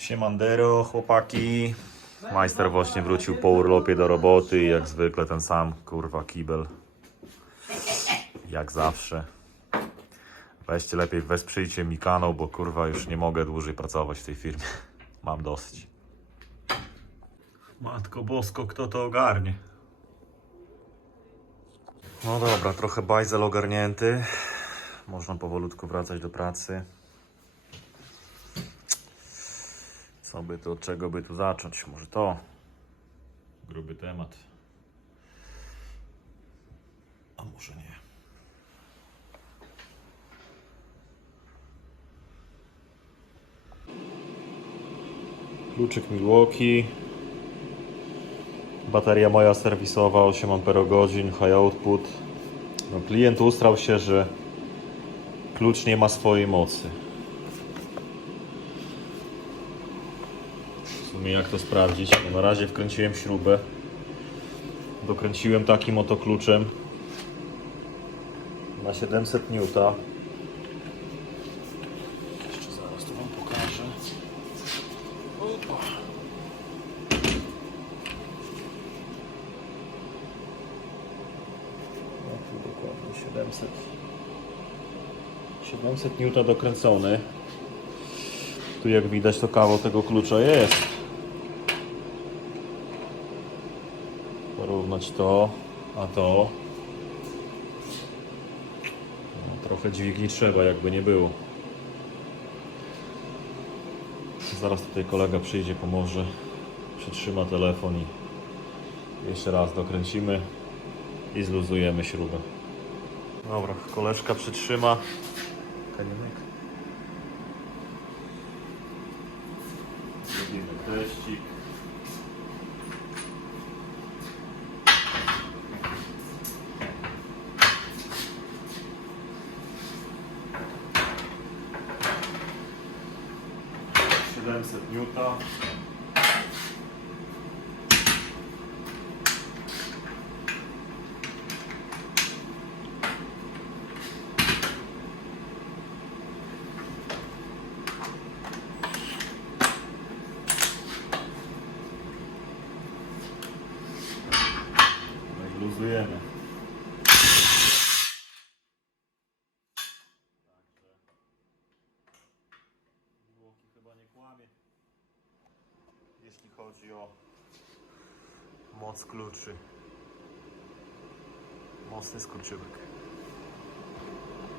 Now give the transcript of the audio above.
Siemandero, chłopaki. Majster właśnie wrócił po urlopie do roboty i jak zwykle ten sam, kurwa, kibel. Jak zawsze. Weźcie lepiej, wesprzyjcie mi kanał, bo kurwa już nie mogę dłużej pracować w tej firmie. Mam dosyć. Matko Bosko, kto to ogarnie? No dobra, trochę bajzel ogarnięty. Można powolutku wracać do pracy. Co by tu, od czego by tu zacząć? Może to? Gruby temat. A może nie. Kluczyk Milwaukee. Bateria moja serwisowa 8 Ah, high output. No, klient ustrał się, że klucz nie ma swojej mocy. W sumie jak to sprawdzić? No na razie wkręciłem śrubę. Dokręciłem takim oto kluczem na 700 N. Jeszcze zaraz to Wam pokażę. Opa. No tu dokładnie 700. 700 N dokręcony. Tu jak widać to kawał tego klucza jest. Porównać to, a to. No, trochę dźwigni trzeba, jakby nie było. Zaraz tutaj kolega przyjdzie, pomoże. Przytrzyma telefon i jeszcze raz dokręcimy i zluzujemy śrubę. Dobra, koleżka przytrzyma. Kaninek. Zrobimy teścik. 70 Ньюта. Nailuzujemy. Kłamie. Jeśli chodzi o moc kluczy. Mocny skurczybyk.